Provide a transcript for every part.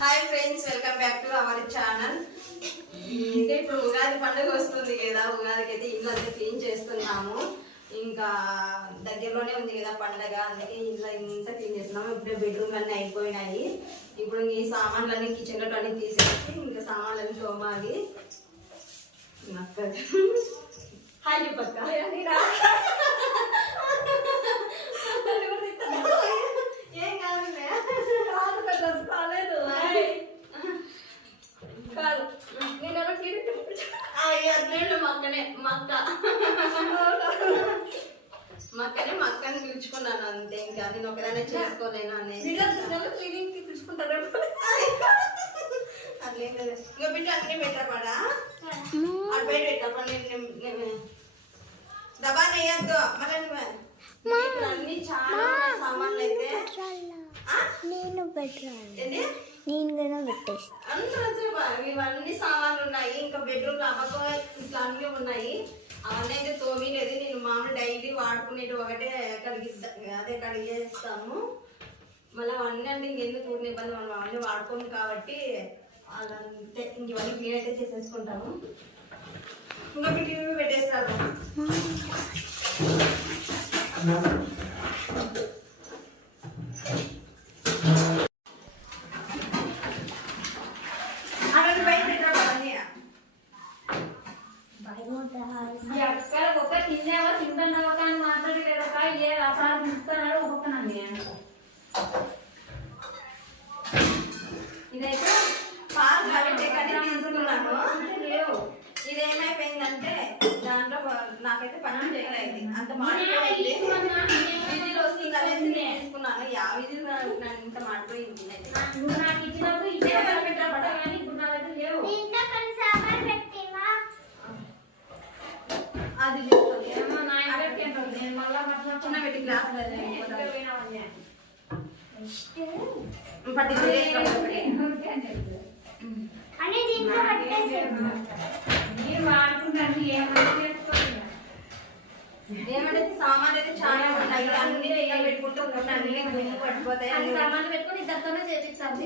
Hi friends welcome back to our channel ఇంకా ఇప్పుడు ఉగాది పండుగ వస్తుంది కదా ఉగాదికి అయితే ఇల్లు అంతా క్లీన్ చేస్తున్నాము. ఇంకా దగ్గరలోనే ఉంది కదా పండగ అందుకే ఇల్లు ఇంత క్లీన్ చేస్తున్నాము. ఇప్పుడే బెడ్రూమ్ అన్నీ అయిపోయినాయి. ఇప్పుడు ఈ సామాన్లన్నీ కిచెన్లో అన్ని తీసేసి ఇంకా సామాన్లన్నీ తోమాలి. హాయ్ పక్క అన్ని పెట్టపడా అటు బయట డబ్బా మళ్ళీ అన్ని చాలా సామాన్లు అయితే? నేను పెట్టాను నేను కూడా పెట్టేస్తాను ఇవన్నీ సామాన్లు ఉన్నాయి. ఇంకా బెడ్రూమ్ అమ్మకం ఇట్లా అన్నీ ఉన్నాయి. అవన్నీ అయితే తోమిలేదు. నేను మామూలు డైలీ వాడుకునేటి ఒకటే కడిగి అదే కడిగేస్తాము మళ్ళీ అవన్నీ అంటే ఇంకెందుకు? ఇబ్బంది మనం అవన్నీ వాడుకోము కాబట్టి అయితే ఇంక ఇవన్నీ క్లీన్ అయితే చేసేసుకుంటాము. ఇంకా మీకు టీవీ పెట్టేస్తారు అవన్నీ బయట పెట్టారు అవన్నీ ఎక్కడ ఒక తిన్నావా తింటున్నావా కానీ మాట్లాడలేదక్క ఏ రసాలు తింటున్నాడు ఒక్కొక్కనండి ఇదైతే పాలు కాబట్టి కానీ తీసుకున్నాను లేవు ఇదేమైపోయిందంటే దాంట్లో నాకైతే పని మాడిపోయింది విజిల్ వస్తుంది అనేసి నేను తీసుకున్నాను యా విజిల్ నన్ను ఇంత పెట్టివా అది చిన్న పెట్టి గ్లాస్ పోయినావన్నీ పట్టి తీసుకోవాలి. అని దీంట్లో పెట్టేసి మీరు వాడుకుంటాను ఏమైనా చేసుకోండి ఏమంటే సామాన్లు అయితే చాలా ఉన్నాయి అన్ని పెట్టుకుంటూ అన్ని పడిపోతాయి అన్ని సామాన్లు పెట్టుకొని ఇద్దరితోనే చేపిస్తాను.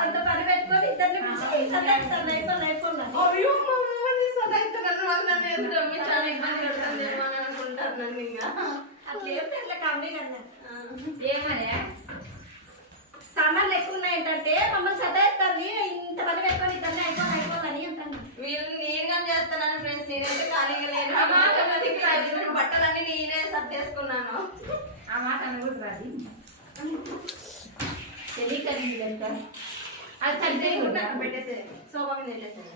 అంత పని పెట్టుకొని ఇద్దరిని పిలిచి నన్ను ఎదురు చాలా ఇబ్బంది పెడుతుందేమో అని నన్ను ఇంకా. అట్లా ఏం అట్లా కామెడీ కదా. ఆ. ఏమనే? సామాన్లు ఎక్కువ ఉన్నాయంటే మమ్మల్ని సతాయిస్తుంది ఇంత పని పెట్టుకొని ఇద్దరిని అయిపోయింది అయిపోయిందని వీళ్ళు నేనుగా చేస్తున్నాను ఫ్రెండ్స్ నేనైతే ఖాళీగా లేను. బట్టలన్నీ నేనే సర్దేసుకున్నాను. ఆ మాట అనుకుంటున్నది తెలియకలింది కనుక అది సర్దేయకుండా పెట్టేసే. సోఫా మీద వెళ్ళేసాను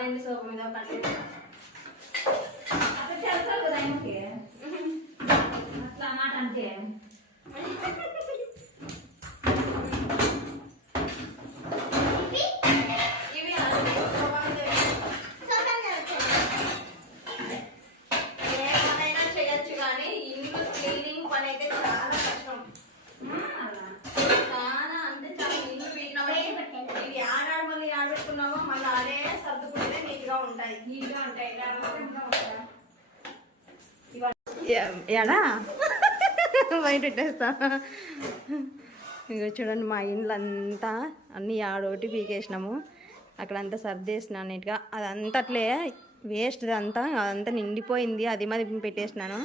రెండు సోఫా మీద కట్టేసి అక్కడ చేస్తారు కదా ఆయనకి? అట్లా మాట అంటే? ఎడా బయట పెట్టేస్తా. ఇక చూడండి మా ఇండ్లు అంతా అన్నీ ఆడోటి పీకేసినాము. అక్కడంతా సర్దేసిన నీట్గా. అదంతా అట్లే వేస్ట్ అంతా అదంతా నిండిపోయింది. అది మరి పెట్టేసినాను.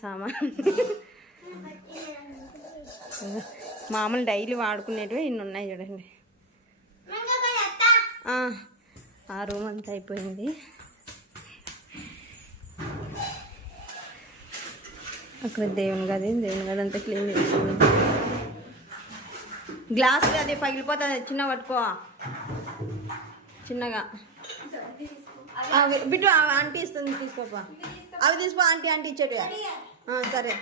సామాన్. మామూలు డైలీ వాడుకునేటివి ఇన్ని ఉన్నాయి చూడండి. ఆ రూమ్ అంతా అయిపోయింది. అక్కడ దేవుని గది దేవుని గది అంతా క్లీన్ చేసుకుని గ్లాస్ అది పగిలిపోతుంది చిన్న పట్టుకో. చిన్నగా. అవి బిట్టు ఆంటీ ఇస్తుంది తీసుకోపా. అవి తీసుకో ఆంటీ ఆంటీ ఇచ్చేటి. సరే.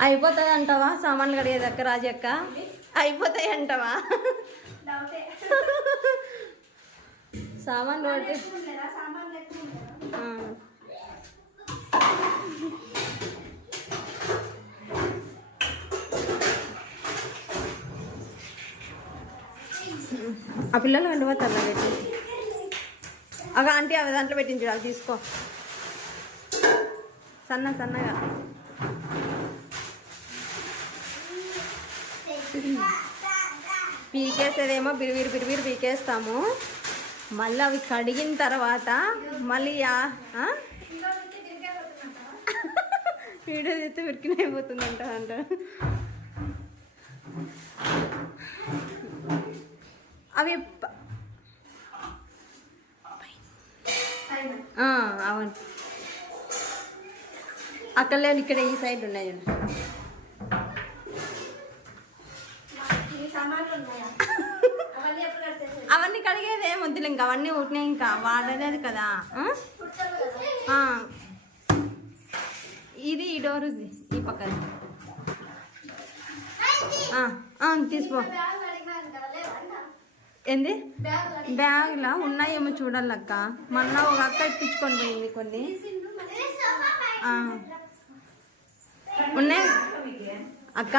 అయిపోతుంది అంటావా సామాన్లు కడిగేదక్క రాజక్క అయిపోతాయి అంటావా సామాన్ రోడ్డు ఆ. పిల్లలు వెళ్ళిపోతారు నా పెట్టి అగా అంటే అవి దాంట్లో పెట్టించు అవి తీసుకో. సన్న సన్నగా. పీకేసేదేమో బిరివిరి బిరివిరి పీకేస్తాము. మళ్ళీ అవి కడిగిన తర్వాత మళ్ళీ వీడియో చేస్తే విరికిన అంట. అవి అవును. అక్కడ లేదు ఇక్కడ ఈ సైడ్ ఉన్నాయి ఏం వద్దులే ఇంకా అవన్నీ ఉంటున్నాయి ఇంకా వాడలేదు కదా. ఇది ఈ డోర్ ఈ పక్కన తీసుకో. ఏంది? బ్యాగ్లా? ఉన్నాయేమో చూడాలక్క మొన్న ఒక అక్క ఇప్పించుకొని పోయింది కొన్ని. ఉన్నాయి? అక్క?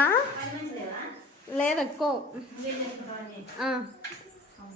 లేదక్కో లేదు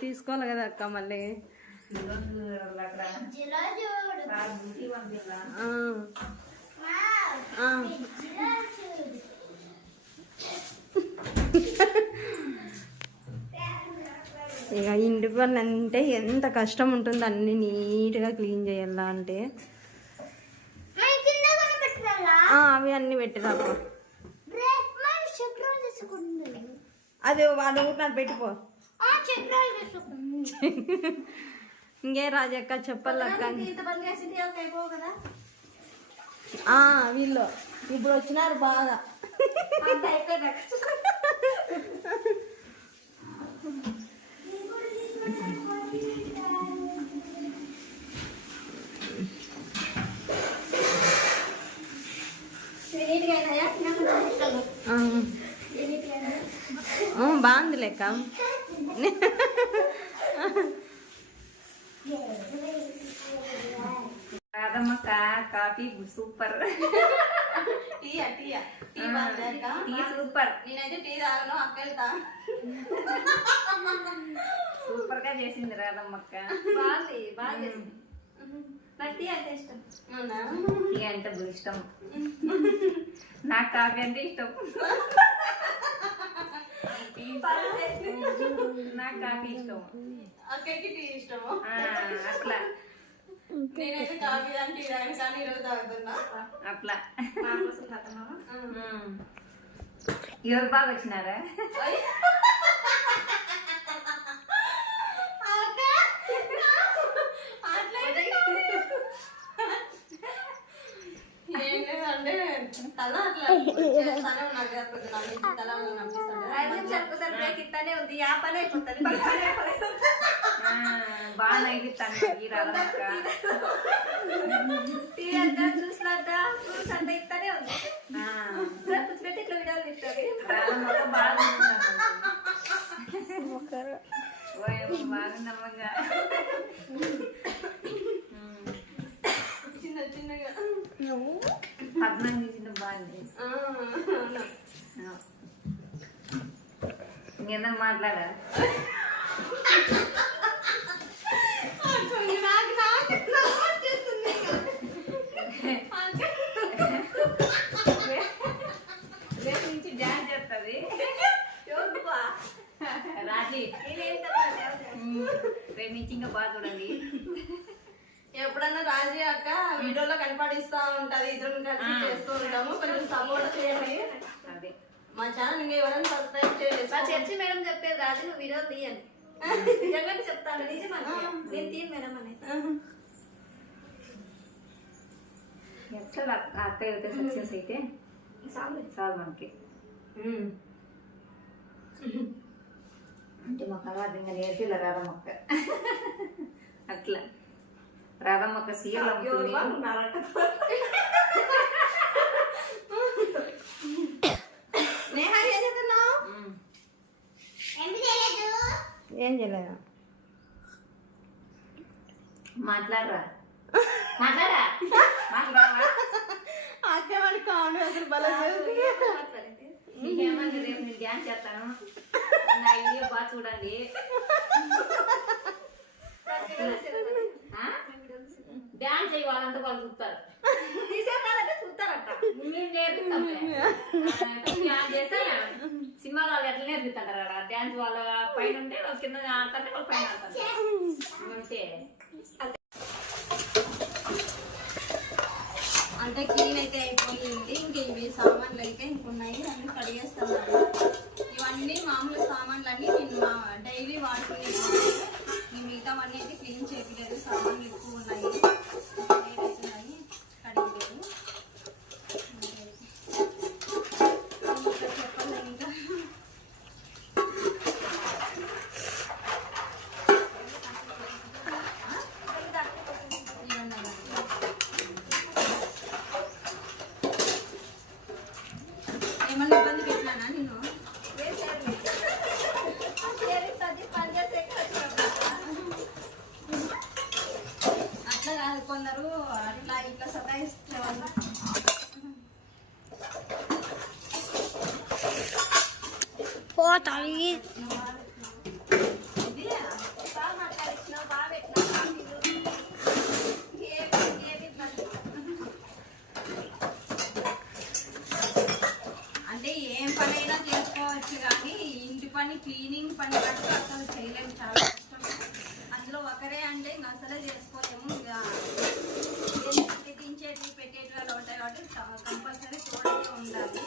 తీసుకోవాలి కదా అక్క మళ్ళీ. ఇక ఇంటి పని అంటే ఎంత కష్టం ఉంటుంది అన్ని నీట్గా క్లీన్ చేయాలా అంటే. ఆ, అవి అన్ని పెట్టిరాకు అది వాళ్ళు ఊరినాడు పెట్టిపో. ఇంకే రాజక్క చెప్పాలక్క వీళ్ళు ఇప్పుడు వచ్చినారు బాగా. నీట్గా అయినాయా ఆ. నీట్గా అయినాయా ఆ, బాగుంది లెక్క రాదమ్మక్క కాఫీ సూపర్ టీయా టీయా టీ టీ సూపర్ నేనైతే టీ తాగను అక్క వెళ్తా సూపర్గా చేసింది రాదమ్మక్క బాగుంది బాగా చేసింది నాకు టీ అంటే ఇష్టం టీ అంటే ఇష్టం నాకు కాఫీ అంటే ఇష్టం నాకు కాఫీ ఇష్టం అక్కకి టీ ఇష్టము. అట్లా. నేనైతే కాఫీ టీ తాగను కానీ ఈరోజు తాగుతున్నా. అట్లా. ఎవరు బాగా వచ్చినారా? ఏం లేదంటే తల అట్లా కొంచెం నవ్వించి తల నవ్విస్తాను ఐదు నిమిషాలకు ఒకసారి బ్రేక్ ఇస్తానే ఉంది ఆ పని అయిపోతుంది. బాగా నైగిస్తాను టీ అంట జ్యూస్ అంట ఫ్రూట్స్ అంట ఇస్తానే ఉంది. కూర్చోబెట్టి ఇట్లా తీస్తుంది రాదమ్మక్క బాగా ఓయమ్మ బాగుందమ్మగా చిన్న చిన్నగా పద్నాలుగు తీసిన బాగుంది ఆ, అవునా. ఇంకేందని మాట్లాడా కొంచెం నాకు నాకు నాకు వచ్చేస్తుంది రేపు నుంచి డాన్స్ చేస్తుంది రాజీ ఉమ్, రేపు నుంచి ఇంకా బాగా చూడండి. ఎప్పుడన్నా రాజీ అక్క వీడియోలో కనపడిస్తా ఉంటది. ఇద్దరు కలిసి. చేస్తూ ఉంటాము. కొంచెం సపోర్ట్ అదే మా ఛానల్ ఇంకా ఎవరైనా సబ్స్క్రైబ్ చేయండి మా చర్చి మేడం చెప్పేది రాజు నువ్వు వీడియోలు తీయని నిజంగానే చెప్తాను? నిజమని నేను తీయను మేడం అని. ఎట్లా అక్క అయితే సక్సెస్ అయితే? చాలు చాలు మనకి. అంటే మాకు అలవాటు ఇంకా నేర్పిల్ల రాదమ్మక్క అట్లా. రాధమ్మక్క ఎవరు అమ్ముతుంది ఏం చేయలేదు? మాట్లాడరా. మాట్లాడా మాట్లాడవా అక్క వాడి కామెడీ అసలు రేపు నేను డ్యాన్స్ చేస్తాను. నా వీడియో బాగా చూడండి? డ్యాన్స్ చేయి వాళ్ళంతా వాళ్ళు చూస్తారు. తీసేస్తారంటే చూస్తారట. మేము. నేర్పిస్తాంలే. ఆ, డ్యాన్స్ చేస్తే సినిమాలో వాళ్ళు ఎట్లా అక్కడ డ్యాన్స్ వాళ్ళ పైన ఉంటే వాళ్ళు కింద ఆడతారు వాళ్ళు పైన ఆడతారు. అంతే అంటే క్లీన్ అయితే అయిపోయింది. ఇంక ఇవి సామాన్లు అయితే ఇంకున్నాయి అన్ని కడిగేస్తాను ఇవన్నీ మామూలు సామాన్లు అన్నీ నేను మా డైలీ వాడుకునే మిగతావన్నీ అయితే క్లీన్ చేయలేదు సామాన్లు ఎక్కువ ఉన్నాయి లేట్ అవుతున్నాయి కడిగలేదు ఇంకా చెప్పాలి ఇంకా ఇవన్నీ ఏమన్నా ఇబ్బంది పెట్టినానా నేను అట్లా కాదు కొందరు అట్లా ఇట్లా సతాయిస్తే వాళ్ళు ఇది అంటే ఏం పనైనా చేసుకోవచ్చు కానీ కానీ క్లీనింగ్ పని మటుకు అసలు చేయలేము. చాలా కష్టం. అందులో ఒకరే అంటే ఇంకా అసలే చేసుకోలేము. ఇక తెగించేటి పెట్టేటి వాళ్ళు ఉంటాయి కాబట్టి కంపల్సరీ తోడైతే ఉండాలి.